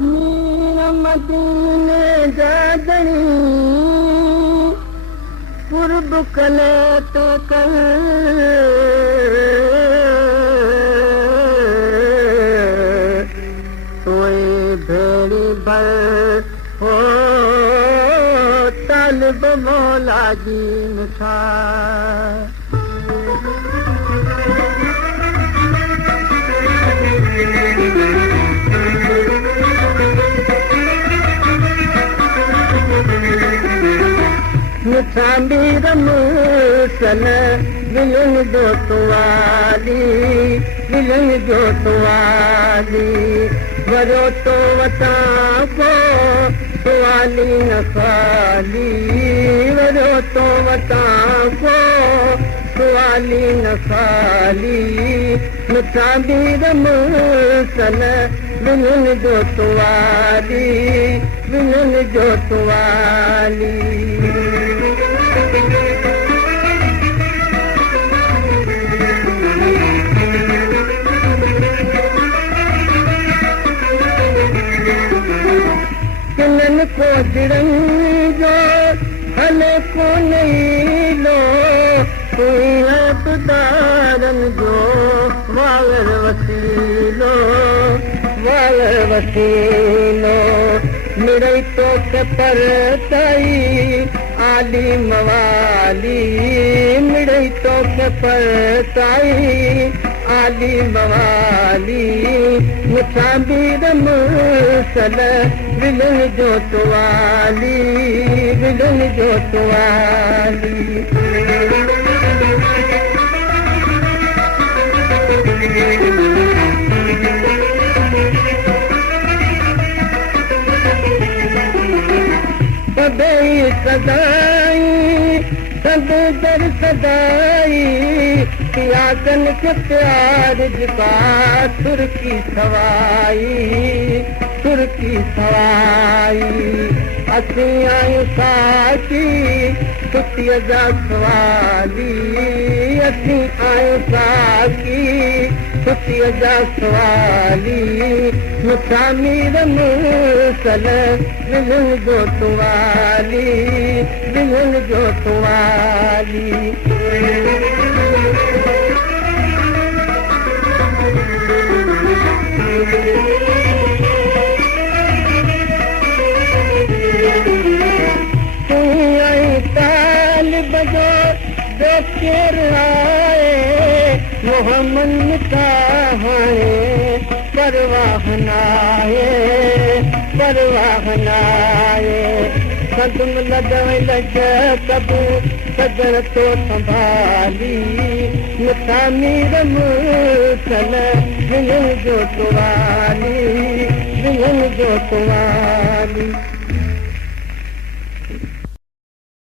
मीर मदीने जादणी कुर्ब कले तो कर तोए भेड़ी भर हो तालिब मौला जी मिठा मीर मूसल मिलन जो तुआली मिलन जो तुआली वरो तो वता को तुआली न खाली वरो तो वता को तुआली न खाली मीर मूसल मिलन जो तुआली मिलन जो तुआली किनन को दिरंजो हले को नहीं लो कोई है तुदारन जो वागर वसीलो मेरे तो के परताई आली मवाली मेरे तो के परताई आली मवाली मीर मूसल मिलन जो तुआली मिलन जो तुआली सदाई सदाई सद दर सदाई त्यागन के प्यार जुबा सुर की सवाई असीं आयूं साची छुट्टीअ जा सवाली असीं आयूं साची छुट्टीअ जा सवाली मीर मूसल मिलन जो तुआली मिलन जो तुआली तालिब जो केर आए मोहम्मद का परवाह नाए सदम लॻण लॻ कबू सदर तो संभाली मीर मूसल मिलन जो तुआली मिलन जो तुआली